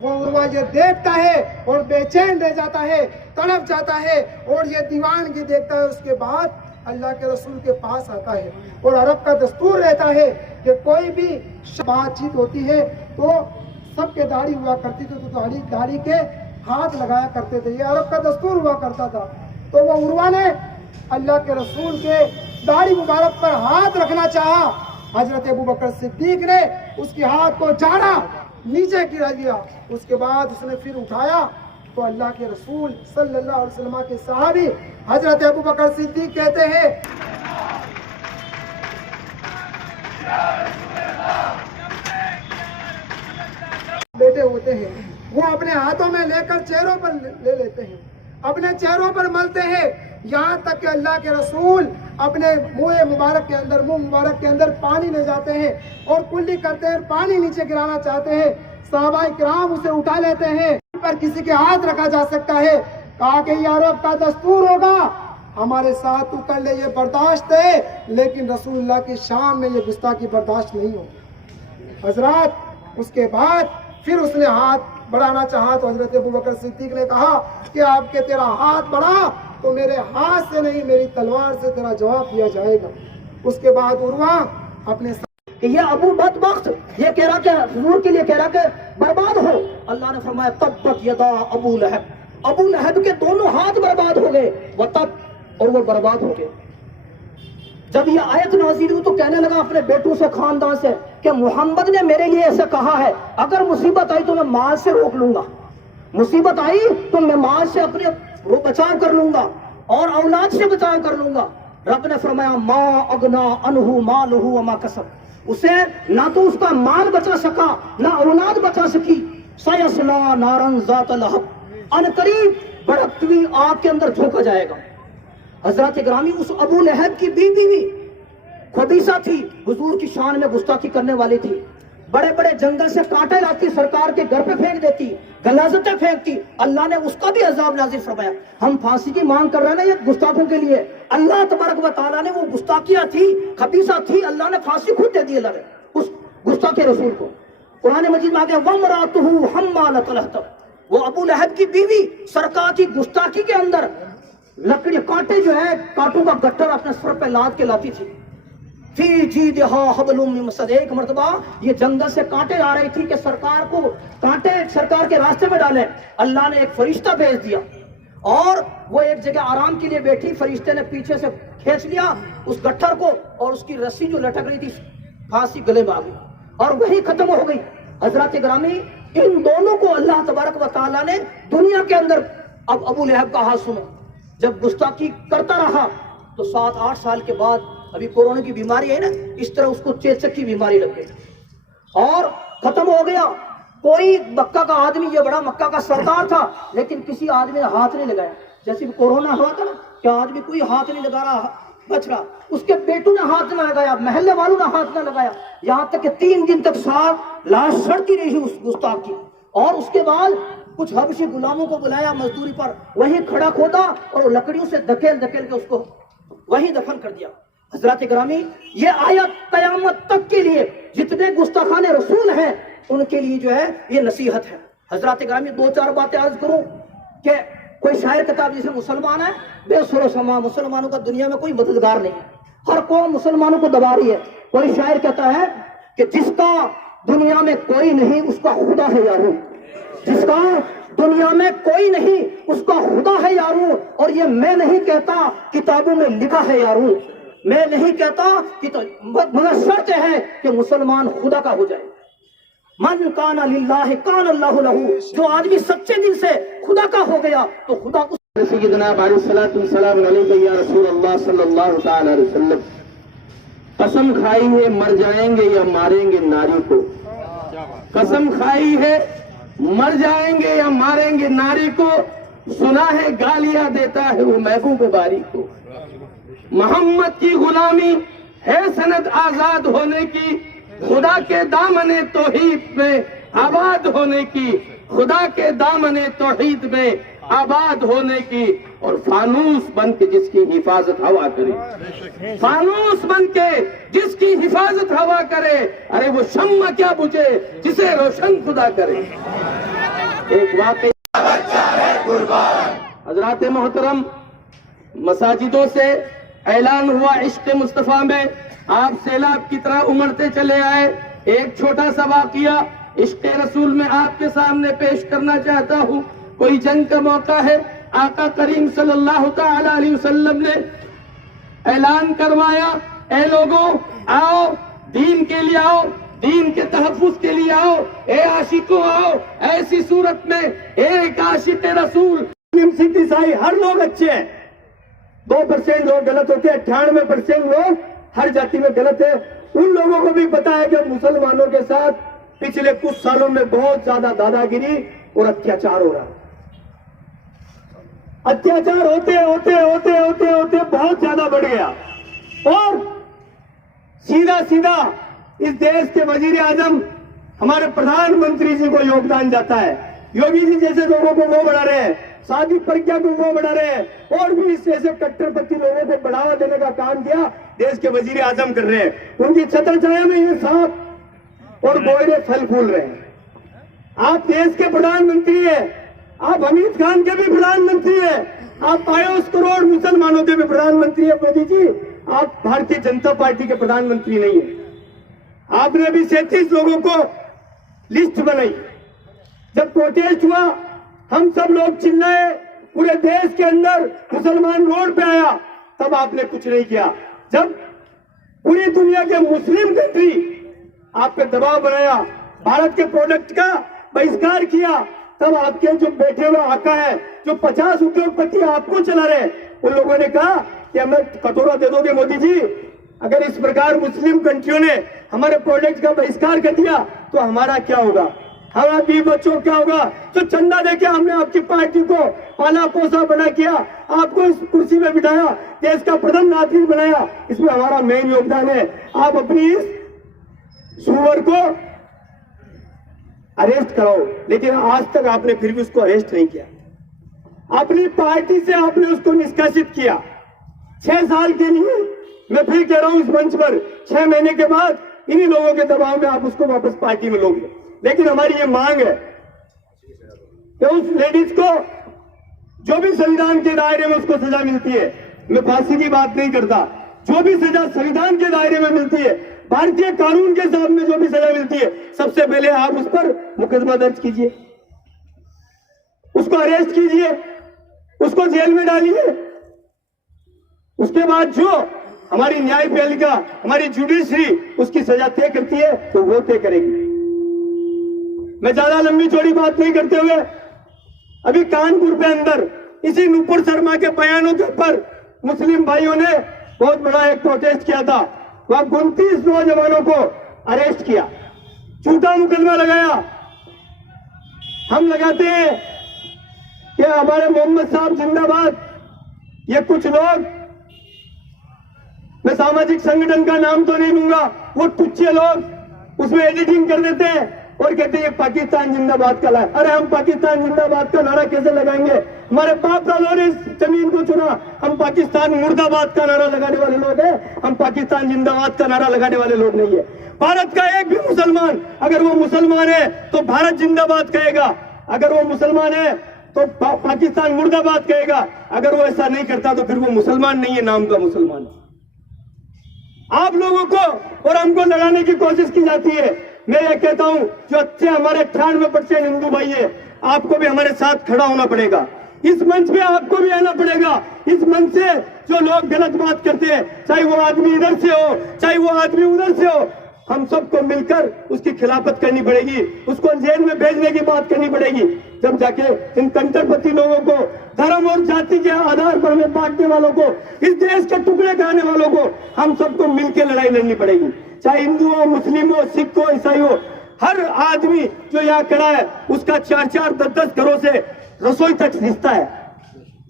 वो उर्वा ये देखता है और बेचैन रह जाता है, तड़प जाता है और ये दीवानगी देखता है। उसके बाद अल्लाह के रसूल के पास आता है। और अरब का दस्तूर रहता है कि कोई भी बातचीत होती है तो सबके दाढ़ी हुआ करती थी, तो दाढ़ी के हाथ लगाया करते थे। ये अरब का दस्तूर हुआ करता था। तो वो उर्वा ने अल्लाह के रसूल के दाढ़ी मुबारक पर हाथ रखना चाहा। हजरत अबू बकर सिद्दीक ने उसके हाथ को झाड़ा, नीचे गिरा दिया। उसके बाद उसने फिर उठाया तो अल्लाह के रसूल सल्लल्लाहु अलैहि वसल्लम के सहाबी हजरत अबू बकर सिद्दीक कहते हैं, लेटे होते हैं, वो अपने हाथों में लेकर चेहरों पर ले लेते हैं, अपने चेहरों पर मलते हैं, यहाँ तक कि अल्लाह के रसूल अपने मुंह मुबारक के अंदर पानी ले जाते हैं और कुल्ली करते हैं, पानी नीचे गिराना चाहते हैं। सहाबाए किराम उसे उठा लेते हैं, पर किसी के हाथ रखा जा सकता है। कहा कि ये अरब का दस्तूर होगा, हमारे साथ तू कर ले, ये बर्दाश्त है, लेकिन रसूलुल्लाह की शान में ये गुस्ताखी बर्दाश्त नहीं हो। हजरत उसके बाद फिर उसने हाथ बढ़ाना चाहा तो हजरत अबू बकर सिद्दीक ने कहा कि आपके तेरा हाथ बढ़ा तो मेरे हाथ से नहीं, मेरी तलवार से तेरा जवाब दिया जाएगा। उसके बाद उर्वा अपने ये अबू बदबख्त ये कह रहा कि हुजूर के लिए कह रहा कि बर्बाद हो। अल्लाह ने फरमाया तब्बत यदा अबू लहब, अबू लहब के दोनों हाथ बर्बाद हो गए, वो तब और वो बर्बाद हो गए। जब ये आयत नाज़िल हुई तो कहने लगा अपने बेटों से, खानदान से कि मोहम्मद ने मेरे लिए ऐसा कहा है, अगर मुसीबत आई तो मैं माल से रोक लूंगा, मुसीबत आई तो मैं माल से अपने बचाव कर लूंगा और औलाद से बचाव कर लूंगा। रब ने फरमाया मा अगना अनहु मालहु व मा कसब, उसे ना तो उसका माल बचा सका ना औलाद बचा सकी। सयस्ला नारन ज़ात लहब, अनकरीब भड़कती हुई आग के अंदर झोंका जाएगा। हजरत ग्रामी उस अबू लहब की बीवी भी खबीसा थी, हुजूर की शान में गुस्ताखी करने वाली थी। बड़े बड़े जंगल से कांटे लाती, सरकार के घर पे फेंक देती, गलाजतें फेंकती। अल्लाह ने उसका भी अजाब नाजिल फरमाया। हम फांसी की मांग कर रहे हैं ना ये गुस्ताखों के लिए, अल्लाह तबारक व तआला ने वो गुस्ताखियां थी, खबीसा थी, अल्लाह ने फांसी खुद दे दी अल्लाह ने उस गुस्ताखी रसूल को। कुरान मजीद में आ गया वमरातुहु हम्मालतल हतब, वो अबू लहब की बीवी सरकार की गुस्ताखी के अंदर लकड़ी कांटे जो है, कांटों का गट्टर अपने सर पे लाद के लाती थी। फी जीदहा हबलुम मिन मसद, एक मर्तबा ये जंगल से कांटे आ रही थी कि सरकार को कांटे सरकार के रास्ते में डाले। अल्लाह ने एक फरिश्ता भेज दिया और वो एक जगह आराम के लिए बैठी, फरिश्ते ने पीछे से खींच लिया उस गट्ठर को और उसकी रस्सी जो लटक रही थी फांसी गले में आ गई और वही खत्म हो गई। हजरत ग्रामी इन दोनों को अल्लाह तबारक व तआला ने दुनिया के अंदर, अब अबू लहब का हाल सुनो, जब गुस्ताखी करता रहा तो 7-8 साल के बाद अभी कोरोना की बीमारी है ना, इस तरह उसको चेचक की बीमारी लग गई और खत्म हो गया। कोई मक्का का आदमी, ये बड़ा मक्का का सरदार था, लेकिन किसी आदमी ने हाथ नहीं लगाया। जैसे भी कोरोना हुआ था ना, क्या आदमी कोई हाथ नहीं लगा रहा, बच रहा, उसके बेटों ने हाथ न लगाया, महल्ले वालों ने हाथ न लगाया, यहाँ तक कि 3 दिन तक लाश सड़ती रही उस गुस्ताख की। और उसके बाद कुछ हबशी गुलामों को बुलाया मजदूरी पर, वहीं खड़ा खोदा और लकड़ियों से धकेल धकेल के उसको वहीं दफन कर दिया। हजरत ग्रामी ये आयत कयामत तक के लिए जितने गुस्ताखाने रसूल हैं उनके लिए जो है ये नसीहत है। हजरत ग्रामी 2-4 बातें अर्ज करूं कि कोई शायर किताब जिसे मुसलमान है बेसुरो समा, मुसलमानों का दुनिया में कोई मददगार नहीं है, हर कौम मुसलमानों को दबा रही है। कोई शायर कहता है कि जिसका दुनिया में कोई नहीं उसका खुदा है यारो, जिसका दुनिया में कोई नहीं उसका खुदा है यारो। और ये मैं नहीं कहता, किताबों में लिखा है यारो, मैं नहीं कहता कि तो मगर शर्त है कि मुसलमान खुदा का हो जाए। मन काना लिल्लाह कान अल्लाहु लहू, जो आदमी सच्चे दिल से खुदा का हो गया तो खुदा उस सय्यदना अलैहि सलाम अलैका या रसूल अल्लाह सल्लल्लाहु तआला अलैहि वसल्लम, कसम खाई है मर जाएंगे या मारेंगे नारी को, कसम खाई है मर जाएंगे या मारेंगे नारी को, सुना है गालियां देता है वो महबूब बारी को। मोहम्मद की गुलामी है सनद आजाद होने की, खुदा के दामने तौहीद में आबाद होने की, खुदा के दामने तौहीद में आबाद होने की। और फानूस बन के जिसकी हिफाजत हवा करे, फानूस बन के जिसकी हिफाजत हवा करे, अरे वो शम्मा क्या बुझे जिसे रोशन खुदा करे। एक वाकई हजरात मोहतरम, मसाजिदों से ऐलान हुआ इश्क मुस्तफ़ा में, आप सैलाब की तरह उमड़ते चले आए। एक छोटा सा वाकिया इश्क रसूल में आपके सामने पेश करना चाहता हूँ। कोई जंग का मौका है, आका करीम सल्लल्लाहु तआला अलैहि वसल्लम ने ऐलान करवाया, ए लोगों आओ, दीन के लिए आओ, दीन के तहफ्फुज के लिए आओ, ए आशिकों आओ। ऐसी सूरत में एक आशिक रसूल, मुस्लिम सिख ईसाई हर लोग अच्छे हैं, 2% लोग गलत होते हैं, 98% लोग हर जाति में गलत है। उन लोगों को भी पता है कि मुसलमानों के साथ पिछले कुछ सालों में बहुत ज्यादा दादागिरी और अत्याचार हो रहा है। अत्याचार होते होते होते होते होते बहुत ज्यादा बढ़ गया और सीधा सीधा इस देश के वजीर आजम हमारे प्रधानमंत्री जी को योगदान जाता है। योगी जी जैसे लोगों को वो बढ़ा रहे हैं, शादी प्रज्ञा को वो बढ़ा रहे हैं और भी इस ऐसे कट्टरपंथी लोगों को बढ़ावा देने का काम किया देश के वजीर आजम कर रहे हैं। उनकी छत्रछाया में ये सांप और गोयरे फल फूल रहे हैं। आप देश के प्रधानमंत्री हैं, आप हमीद खान के भी प्रधानमंत्री हैं, आप 5 करोड़ मुसलमानों के भी प्रधानमंत्री हैं। मोदी जी, आप भारतीय जनता पार्टी के प्रधानमंत्री नहीं है। आपने भी 37 लोगों को लिस्ट बनाई। जब प्रोटेस्ट हुआ हम सब लोग चिल्लाए, पूरे देश के अंदर मुसलमान रोड पे आया, तब आपने कुछ नहीं किया। जब पूरी दुनिया के मुस्लिम कंट्री आप पे दबाव बनाया, भारत के प्रोडक्ट का बहिष्कार किया, तब आपके जो बैठे हुए आका है, जो 50 उद्योगपति आपको चला रहे, उन लोगों ने कहा कि हमें कटोरा दे दोगे मोदी जी। अगर इस प्रकार मुस्लिम कंट्रियों ने हमारे प्रोडक्ट का बहिष्कार कर दिया तो हमारा क्या होगा, हमारा बीवी बच्चों क्या होगा। जो चंदा देके हमने आपकी पार्टी को पाला पोसा बना किया, आपको इस कुर्सी में बिठाया, देश का प्रथम नागरिक बनाया, इसमें हमारा मेन योगदान है। आप अपनी इस सुअर को अरेस्ट कराओ, लेकिन आज तक आपने फिर भी उसको अरेस्ट नहीं किया। अपनी पार्टी से आपने उसको निष्कासित किया 6 साल के लिए। मैं फिर कह रहा हूं इस मंच पर, 6 महीने के बाद इन्हीं लोगों के दबाव में आप उसको वापस पार्टी में लोगे। लेकिन हमारी ये मांग है कि उस लेडीज को जो भी संविधान के दायरे में उसको सजा मिलती है, मैं फांसी की बात नहीं करता, जो भी सजा संविधान के दायरे में मिलती है, भारतीय कानून के हिसाब में जो भी सजा मिलती है, सबसे पहले आप उस पर मुकदमा दर्ज कीजिए, उसको अरेस्ट कीजिए, उसको जेल में डालिए। उसके बाद जो हमारी न्यायपालिका, हमारी जुडिशरी उसकी सजा तय करती है तो वो तय करेगी। मैं ज्यादा लंबी चौड़ी बात नहीं करते हुए, अभी कानपुर पे अंदर इसी नुपुर शर्मा के बयानों के ऊपर मुस्लिम भाइयों ने बहुत बड़ा एक प्रोटेस्ट किया था। वहां 29 नौजवानों को अरेस्ट किया, झूठा मुकदमा लगाया। हम लगाते हैं कि हमारे मोहम्मद साहब जिंदाबाद। ये कुछ लोग, मैं सामाजिक संगठन का नाम तो नहीं लूंगा, वो तुच्छे लोग उसमें एडिटिंग कर देते हैं और कहते हैं ये पाकिस्तान जिंदाबाद का नारा। अरे हम पाकिस्तान जिंदाबाद का नारा कैसे लगाएंगे? हमारे बाप दादों ने इस जमीन को चुना। हम पाकिस्तान मुर्दाबाद का नारा लगाने वाले लोग हैं, हम पाकिस्तान जिंदाबाद का नारा लगाने वाले लोग नहीं है। भारत का एक भी मुसलमान, अगर वो मुसलमान है तो भारत जिंदाबाद कहेगा, अगर वो मुसलमान है तो पाकिस्तान मुर्दाबाद कहेगा। अगर वो ऐसा नहीं करता तो फिर वो मुसलमान नहीं है, नाम का मुसलमान है। आप लोगों को और हमको लड़ाने की कोशिश की जाती है। मैं ये कहता हूं, जो अच्छे हमारे 98% हिंदू भाई है, आपको भी हमारे साथ खड़ा होना पड़ेगा। इस मंच पे आपको भी आना पड़ेगा। इस मंच से जो लोग गलत बात करते हैं, चाहे वो आदमी इधर से हो, चाहे वो आदमी उधर से हो, हम सबको मिलकर उसकी खिलाफत करनी पड़ेगी, उसको जेल में भेजने की बात करनी पड़ेगी। जब जाके इन कंटरपति लोगों को, धर्म और जाति के आधार पर हमें बांटने वालों को, इस देश के टुकड़े खाने वालों को, हम सबको मिलकर लड़ाई लड़नी पड़ेगी। चाहे हिंदू हो, मुस्लिम हो, सिख हो, ईसाई हो, हर आदमी जो यहाँ खड़ा है उसका 4-4, 10-10 घरों से रसोई तक रिश्ता है।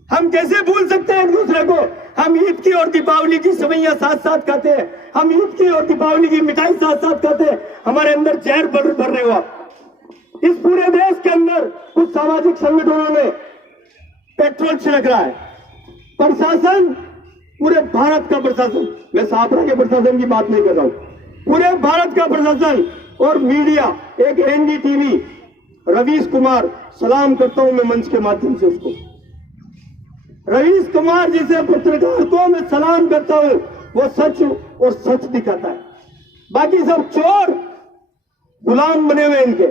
हम कैसे भूल सकते हैं एक दूसरे को? हम ईद की और दीपावली की सवैयां साथ साथ खाते हैं, हम ईद की और दीपावली की मिठाई साथ साथ खाते हैं। हमारे अंदर जहर भर रहे हुआ। इस पूरे देश के अंदर कुछ सामाजिक संगठनों में पेट्रोल छिड़क रहा है। प्रशासन, पूरे भारत का प्रशासन, मैं सापरा के प्रशासन की बात नहीं कर रहा हूं, पूरे भारत का प्रशासन और मीडिया, एक एनडीटीवी रवीश कुमार, सलाम करता हूं मैं मंच के माध्यम से उसको। रवीश कुमार जैसे पत्रकार को मैं सलाम करता हूं, वो सच और सच दिखाता है। बाकी सब चोर गुलाम बने हुए इनके,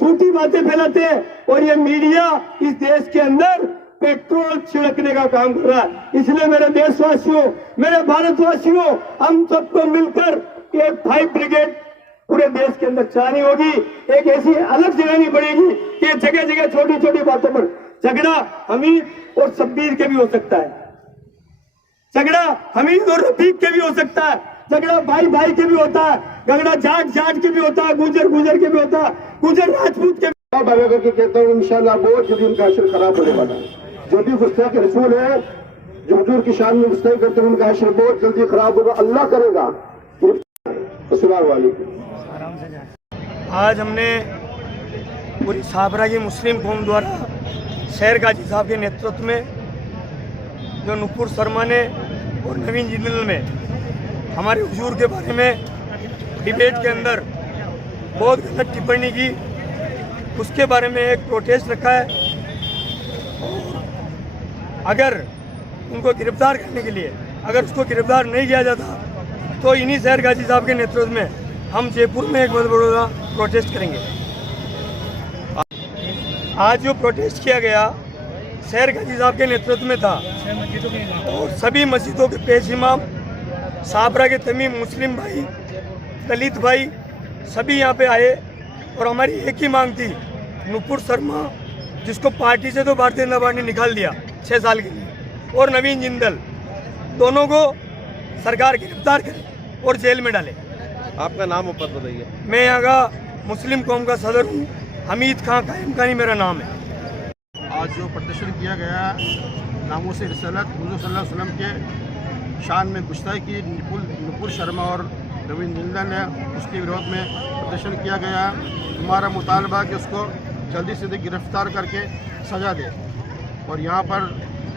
झूठी बातें फैलाते हैं और ये मीडिया इस देश के अंदर पेट्रोल छिड़कने का काम कर रहा है। इसलिए मेरे देशवासियों, मेरे भारतवासियों, हम सबको मिलकर एक फाइव ब्रिगेड पूरे देश के अंदर चलानी होगी। एक ऐसी अलग जगानी पड़ेगी कि जगह जगह छोटी छोटी बातों पर झगड़ा हमीद और शब्बीर के भी हो सकता है, झगड़ा हमीद और रफीक के भी हो सकता है, झगड़ा भाई भाई के भी होता है, झगड़ा जाट जाट के भी होता है, गुजर गुजर के भी होता है, गुजर राजपूत के भी। करके कहता हूँ इंशाल्लाह बहुत जल्दी उनका अशर खराब होने वाला है। जो भी गुस्ताख के रसूल है, जो हुजूर की शान में गुस्ताखी करते हैं, उनका अशर बहुत जल्दी खराब होगा, अल्लाह करेगा। अस्सलाम वालेकुम। आज हमने पूरी साबरा की मुस्लिम कौम द्वारा शहर गाजी साहब के नेतृत्व में जो नुपुर शर्मा ने और नवीन जिंदल में हमारे हुजूर के बारे में डिबेट के अंदर बहुत गलत टिप्पणी की, उसके बारे में एक प्रोटेस्ट रखा है। और अगर उनको गिरफ्तार करने के लिए अगर उसको गिरफ्तार नहीं किया जाता तो इन्हीं शहर गाजी साहब के नेतृत्व में हम जयपुर में एक बहुत बड़ा प्रोटेस्ट करेंगे। आज जो प्रोटेस्ट किया गया शहर गाजी साहब के नेतृत्व में था और सभी मस्जिदों के पेश इमाम, साबरा के तमीम मुस्लिम भाई, दलित भाई सभी यहाँ पे आए और हमारी एक ही मांग थी, नुपुर शर्मा जिसको पार्टी से तो भारतीय जनता पार्टी ने निकाल दिया 6 साल के लिए, और नवीन जिंदल, दोनों को सरकार गिरफ्तार करे और जेल में डाले। आपका नाम और पद बताइए। मैं यहाँ का मुस्लिम कौम का सदर हूँ, हमीद खां कायम खानी मेरा नाम है। आज जो प्रदर्शन किया गया नामूस रिसालत हुज़ूर सल्लल्लाहु अलैहि वसल्लम के शान में गुस्ताखी की नुपुर शर्मा और नवीन जिंदल ने, उसके विरोध में प्रदर्शन किया गया। हमारा मुतालबा कि उसको जल्दी से जल्दी गिरफ्तार करके सज़ा दे। और यहाँ पर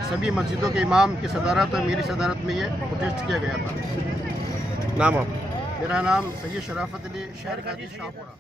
सभी मस्जिदों के इमाम की सदारत और मेरी सदारत में ये प्रोटेस्ट किया गया था। नाम आप? मेरा नाम सैयद शराफत अली, शहर गाजी शाहपुरा।